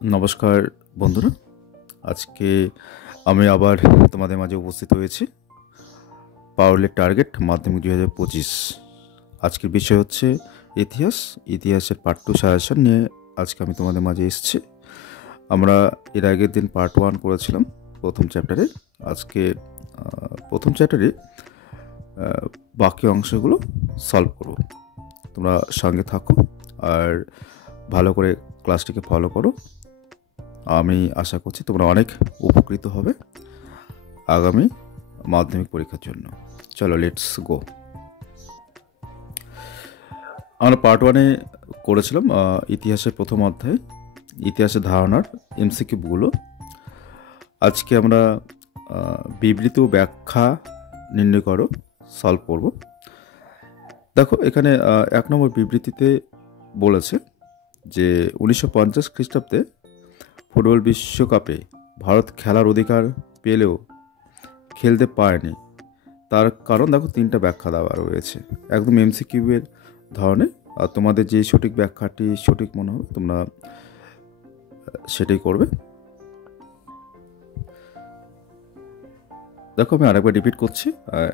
নমস্কার বন্ধুরা, আজকে আমি আবার তোমাদের মাঝে উপস্থিত হয়েছি। পাওয়ারলেট টার্গেট মাধ্যমিক 2025। আজকের বিষয় হচ্ছে ইতিহাসের পার্ট 2 সাজেশন নিয়ে আজকে আমি তোমাদের মাঝে এসেছি। আমরা এর আগের দিন পার্ট 1 করেছিলাম প্রথম চ্যাপ্টারে। আজকে প্রথম চ্যাপ্টারে বাকি অংশগুলো সলভ করব। তোমরা সঙ্গে থাকো আর ভালো করে ক্লাসটিকে ফলো করো। আমি আশা করছি তোমরা অনেক উপকৃত হবে আগামী মাধ্যমিক পরীক্ষার জন্য। চলো লেটস গো। আমরা পার্ট 1-এ করেছিলাম ইতিহাসের প্রথম অধ্যায়, ইতিহাসের ধারণার এমসিকিউগুলো। আজকে আমরা বিবৃত ব্যাখ্যা নির্ণয় করো সলভ করব। দেখো এখানে 1 নম্বর বিবৃতিতে বলেছে যে 1950 খ্রিস্টাব্দে ফুটবল বিশ্বকাপে ভারত খেলার অধিকার পেলেও খেলতে পারেনি। তার কারণ দেখো 3টা ব্যাখ্যা দেওয়া রয়েছে একদম এমসিকিউয়ের ধরনে। আর তোমাদের যে সঠিক ব্যাখ্যাটি সঠিক মনে হবে তোমরা সেটাই করবে। দেখো আমি আরেকবার রিপিট করছি।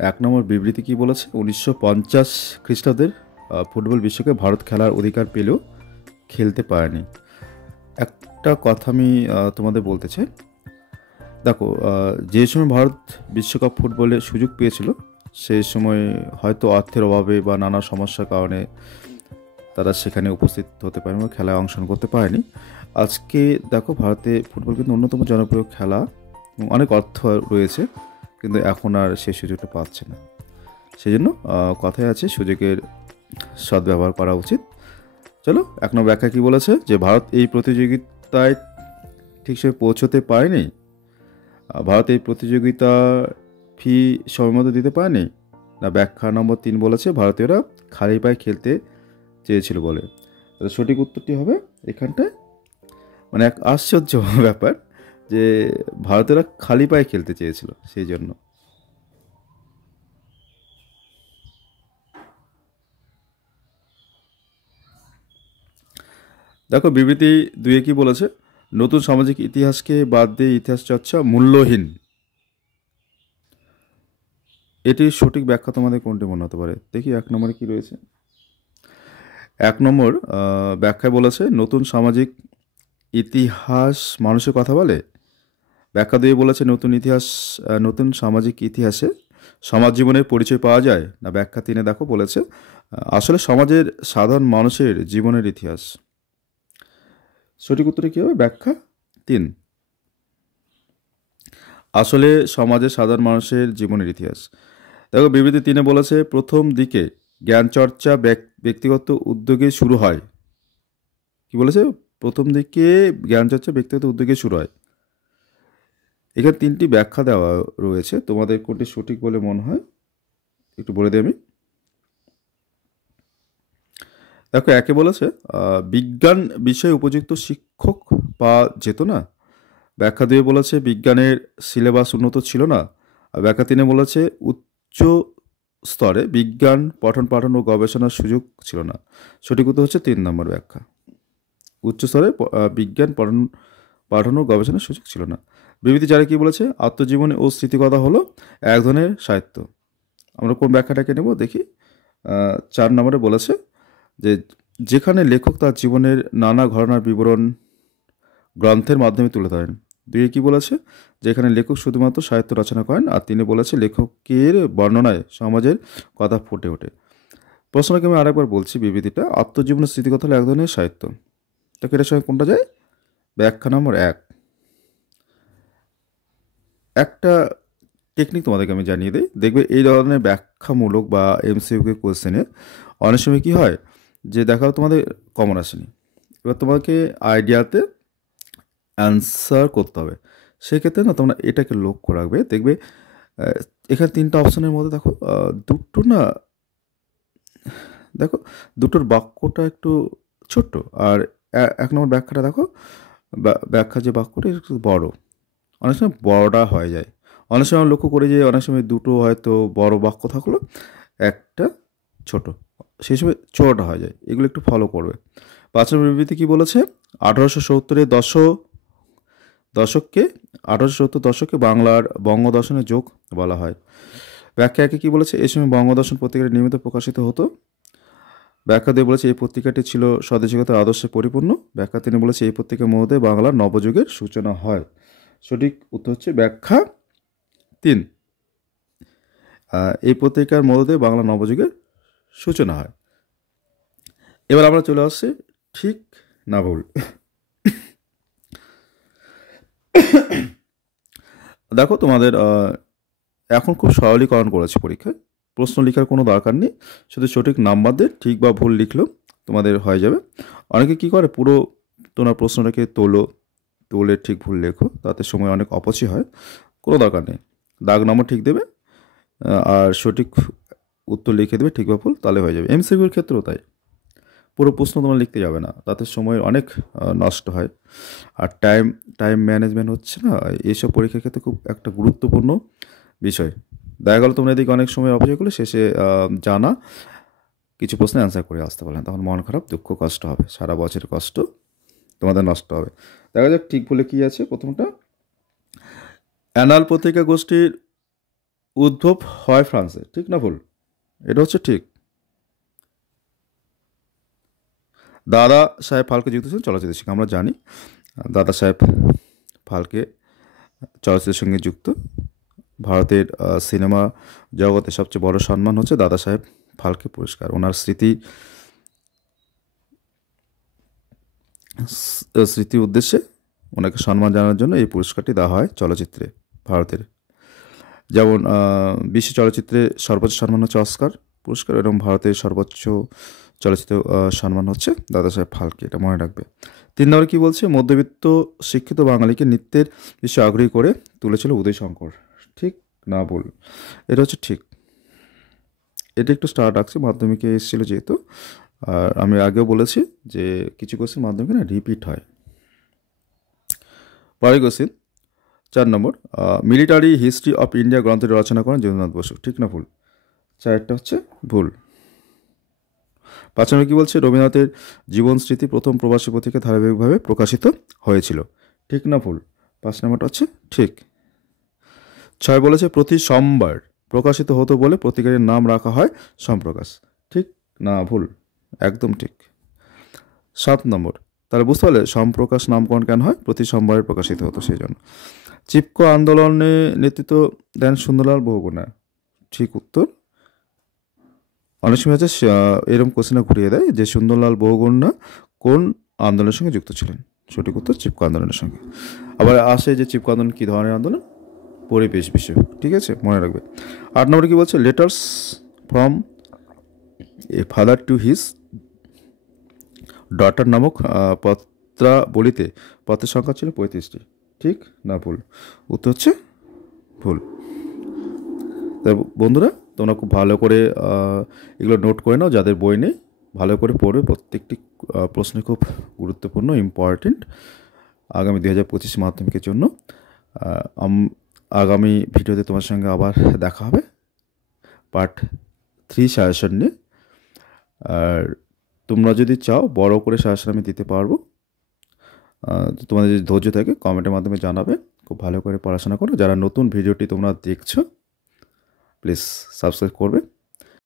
1 নম্বর বিবৃতি কি বলেছে, 1950 খ্রিস্টাব্দের ফুটবল বিশ্বকে ভারত খেলার অধিকার পেলেও খেলতে পারেনি। একটা কথা আমি তোমাদের বলতে চাই। দেখো যে সময় ভারত বিশ্বকাপ ফুটবলে সুযোগ পেয়েছিল সেই সময় হয়তো অর্থের অভাবে বা নানা সমস্যার কারণে তারা সেখানে উপস্থিত হতে পারেনি বা খেলায় অংশগ্রহণ করতে পারেনি। আজকে দেখো ভারতে ফুটবল কিন্তু অন্যতম জনপ্রিয় খেলা, অনেক অর্থ রয়েছে, কিন্তু এখন আর সেই সুযোগটা পাচ্ছে না। সেই জন্য কথায় আছে সুযোগের সদ্ব্যবহার করা উচিত। চলো 1 নম্বর ব্যাখ্যা কী বলেছে, যে ভারত এই প্রতিযোগিতায় ঠিক সময় পৌঁছতে পারেনি। ভারত এই প্রতিযোগিতা ফি সময়মতো দিতে পারেনি না। ব্যাখ্যা নম্বর 3 বলেছে ভারতীয়রা খালি পায়ে খেলতে চেয়েছিল বলে। সঠিক উত্তরটি হবে এখানটায়, মানে এক আশ্চর্য ব্যাপার যে ভারতীয়রা খালি পায়ে খেলতে চেয়েছিল সেই জন্য। দেখো বিবৃতি 2-এ কি বলেছে, নতুন সামাজিক ইতিহাসকে বাদ দিয়ে ইতিহাস চর্চা মূল্যহীন। এটির সঠিক ব্যাখ্যা তোমাদের কোনটি মনে হতে পারে? দেখি 1 নম্বরে কি রয়েছে। 1 নম্বর ব্যাখ্যায় বলেছে নতুন সামাজিক ইতিহাস মানুষের কথা বলে। ব্যাখ্যা দিয়ে বলেছে নতুন সামাজিক ইতিহাসে সমাজ জীবনের পরিচয় পাওয়া যায় না। ব্যাখ্যা 3-এ দেখো বলেছে আসলে সমাজের সাধারণ মানুষের জীবনের ইতিহাস। সঠিক উত্তরে কী হবে? ব্যাখ্যা 3, আসলে সমাজের সাধারণ মানুষের জীবনের ইতিহাস। দেখো বিবৃতি 3-এ বলেছে প্রথম দিকে জ্ঞান চর্চা ব্যক্তিগত উদ্যোগে শুরু হয়। কি বলেছে? প্রথম দিকে জ্ঞান চর্চা ব্যক্তিগত উদ্যোগে শুরু হয়। এখানে 3টি ব্যাখ্যা দেওয়া রয়েছে, তোমাদের কোনটি সঠিক বলে মনে হয় একটু বলে দিই আমি। দেখো 1-এ বলেছে বিজ্ঞান বিষয়ে উপযুক্ত শিক্ষক পাওয়া যেত না। ব্যাখ্যা 2-এ বলেছে বিজ্ঞানের সিলেবাস উন্নত ছিল না। আর ব্যাখ্যা 3-এ বলেছে উচ্চ স্তরে বিজ্ঞান পঠন পাঠন ও গবেষণার সুযোগ ছিল না। সঠিক উত্তর হচ্ছে 3 নম্বর ব্যাখ্যা, উচ্চ স্তরে বিজ্ঞান পঠন পাঠন ও গবেষণার সুযোগ ছিল না। বিবৃতি 4-এ কি বলেছে, আত্মজীবনী ও স্মৃতিকথা হলো এক ধরনের সাহিত্য। আমরা কোন ব্যাখ্যাটাকে নেব দেখি। 4 নম্বরে বলেছে যে যেখানে লেখক তার জীবনের নানা ঘটনার বিবরণ গ্রন্থের মাধ্যমে তুলে ধরেন। 2-এ কি বলেছে, যেখানে লেখক শুধুমাত্র সাহিত্য রচনা করেন। আর 3-এ বলেছে লেখকের বর্ণনায় সমাজের কথা ফুটে ওঠে। প্রশ্নকে আমি আরেকবার বলছি বিবৃতিটা, আত্মজীবনের স্মৃতিকথা হলো এক ধরনের সাহিত্য। তো এটার সঙ্গে কোনটা যায়? ব্যাখ্যা নম্বর 1। একটা টেকনিক তোমাদেরকে আমি জানিয়ে দিই, দেখবে এই ধরনের ব্যাখ্যামূলক বা এমসিকিউ কোশ্চেনে অনেক সময় কী হয় যে দেখাও তোমাদের কমন আসেনি, এবার তোমাকে আইডিয়াতে অ্যান্সার করতে হবে। সেক্ষেত্রে না তোমরা এটাকে লক্ষ্য রাখবে, দেখবে এখানে 3টা অপশনের মধ্যে দেখো দুটো না, দেখো দুটোর বাক্যটা একটু ছোট্ট, আর 1 নম্বর ব্যাখ্যাটা দেখো ব্যাখ্যা যে বাক্যটা একটু বড়, অনেক সময় বড়টা হয়ে যায়। অনেক সময় লক্ষ্য করি যে অনেক সময় দুটো হয়তো বড় বাক্য থাকলো, একটা ছোট, সেই সময় ছোটটা হয়ে যায়। এগুলো একটু ফলো করবে। 5 নম্বর বিবৃতি কি বলেছে? 1870-এর দশককে 1870 দশকে বাংলার বঙ্গদর্শনের যোগ বলা হয়। ব্যাখ্যা একে কি বলেছে? এই সময় বঙ্গদর্শন পত্রিকাটি নিয়মিত প্রকাশিত হতো। ব্যাখ্যা দিয়ে বলেছে এই পত্রিকাটি ছিল স্বদেশিকতার আদর্শে পরিপূর্ণ। ব্যাখ্যা তিনি বলেছে এই পত্রিকার মধ্যে বাংলার নবযুগের সূচনা হয়। সঠিক উত্তর হচ্ছে ব্যাখ্যা 3। এই পত্রিকার মধ্যে বাংলা নবযুগের সূচনা হয়। এবার আমরা চলে আসছি ঠিক না ভুল। দেখো তোমাদের এখন খুব সরলীকরণ করেছে পরীক্ষায়, প্রশ্ন লেখার কোনো দরকার নেই, শুধু সঠিক নাম্বার দিয়ে ঠিক বা ভুল লিখলেও তোমাদের হয়ে যাবে। অনেকে কি করে, পুরো তোমার প্রশ্নটাকে তোলে ঠিক ভুল লেখো, তাতে সময় অনেক অপচয় হয়। কোনো দরকার নেই, দাগ নম্বর ঠিক দেবে আর সঠিক উত্তর লিখে দেবে ঠিক বা ভুল, তাহলে হয়ে যাবে। এমসিকিউর ক্ষেত্রেও তাই, পুরো প্রশ্ন তোমরা লিখতে যাবে না, তাতে সময় অনেক নষ্ট হয়। আর টাইম ম্যানেজমেন্ট হচ্ছে না, এইসব পরীক্ষার ক্ষেত্রে খুব একটা গুরুত্বপূর্ণ বিষয়। দেখা গেল তোমরা এদিকে অনেক সময় অপচয় করলে শেষে জানা কিছু প্রশ্নের অ্যান্সার করে আসতে পারলেন, তখন মন খারাপ, দুঃখ, কষ্ট হবে, সারা বছরের কষ্ট তোমাদের নষ্ট হবে। দেখা যাক ঠিক বলে কি আছে। প্রথমটা, অ্যানাল পত্রিকা গোষ্ঠীর উদ্ভব হয় ফ্রান্সে, ঠিক না ভুল? এটা হচ্ছে ঠিক। দাদা সাহেব ফালকে যুক্ত ছিলেন চলচ্চিত্রের সঙ্গে, আমরা জানি দাদা সাহেব ফালকে চলচ্চিত্রের সঙ্গে যুক্ত। ভারতের সিনেমা জগতে সবচেয়ে বড় সম্মান হচ্ছে দাদা সাহেব ফালকে পুরস্কার। ওনার স্মৃতি উদ্দেশ্যে ওনাকে সম্মান জানানোর জন্য এই পুরস্কারটি দেওয়া হয় চলচ্চিত্রে ভারতের। যেমন বিশ্ব চলচ্চিত্রে সর্বোচ্চ সম্মান হচ্ছে অস্কার পুরস্কার, এবং ভারতের সর্বোচ্চ চলচ্চিত্র সম্মান হচ্ছে দাদা সাহেব ফালকে, এটা মনে রাখবে। 3 নম্বরে কি বলছে? মধ্যবিত্ত শিক্ষিত বাঙালিকে নৃত্যের বিষয়ে আগ্রহী করে তুলেছিল উদয় শঙ্কর, ঠিক না ভুল? এটা হচ্ছে ঠিক। এটা একটু স্টার রাখছে, মাধ্যমিকে এসেছিল যেহেতু। আর আমি আগেও বলেছি যে কিছু কোশ্চেন মাধ্যমিকে না রিপিট হয়। পরের question 4 number, military history of India গ্রন্থটি রচনা করেন যদুনাথ বসু, ঠিক না ভুল? 4টা হচ্ছে ভুল। 5 নম্বর কি বলছে? রবীন্দ্রনাথের জীবন স্মৃতি প্রথম প্রবাসী পত্রিকায় ধারাবাহিকভাবে প্রকাশিত হয়েছিল, ঠিক না ভুল? 5 নম্বরটা হচ্ছে ঠিক। 6 বলেছে প্রতি সোমবার প্রকাশিত হতো বলে পত্রিকাটির নাম রাখা হয় সম্প্রকাশ, ঠিক না ভুল? একদম ঠিক। 7 নম্বর, তাহলে বুঝতে পারলে সম্প্রকাশ নামকরণ কেন হয়? প্রতি সোমবারে প্রকাশিত হতো সেই জন্য। চিপকো আন্দোলনে নেতৃত্ব দেন সুন্দরলাল বহুগুণা, ঠিক উত্তর। অনেক সময় আছে এরকম কোশ্চেনে ঘুরিয়ে দেয় যে সুন্দরলাল বহুগুণা কোন আন্দোলনের সঙ্গে যুক্ত ছিলেন, সঠিক উত্তর চিপকো আন্দোলনের সঙ্গে। আবার আসে যে চিপকো আন্দোলন কী ধরনের আন্দোলন? পরিবেশ বিষয়, ঠিক আছে, মনে রাখবে। 8 নম্বরে কি বলছে? Letters from a father to his daughter নামক পত্রাবলিতে পত্রের সংখ্যা ছিল 35টি, ঠিক না ভুল? উত্তর হচ্ছে ভুল। বন্ধুরা, তোমরা খুব ভালো করে এগুলো নোট করে নাও, যাদের বই নেই ভালো করে পড়বে, প্রত্যেকটি প্রশ্ন খুব গুরুত্বপূর্ণ, ইম্পর্টেন্ট আগামী 2025 মাধ্যমিকের জন্য। আগামী ভিডিওতে তোমার সঙ্গে আবার দেখা হবে পার্ট 3 সাজেশন নিয়ে। আর তোমরা যদি চাও বড় করে সাজেশন আমি দিতে পারবো, তোমাদের যদি ধৈর্য থাকে কমেন্টের মাধ্যমে জানাবে। খুব ভালো করে পড়াশোনা করো। যারা নতুন ভিডিওটি তোমরা দেখছো প্লিজ সাবস্ক্রাইব করবে।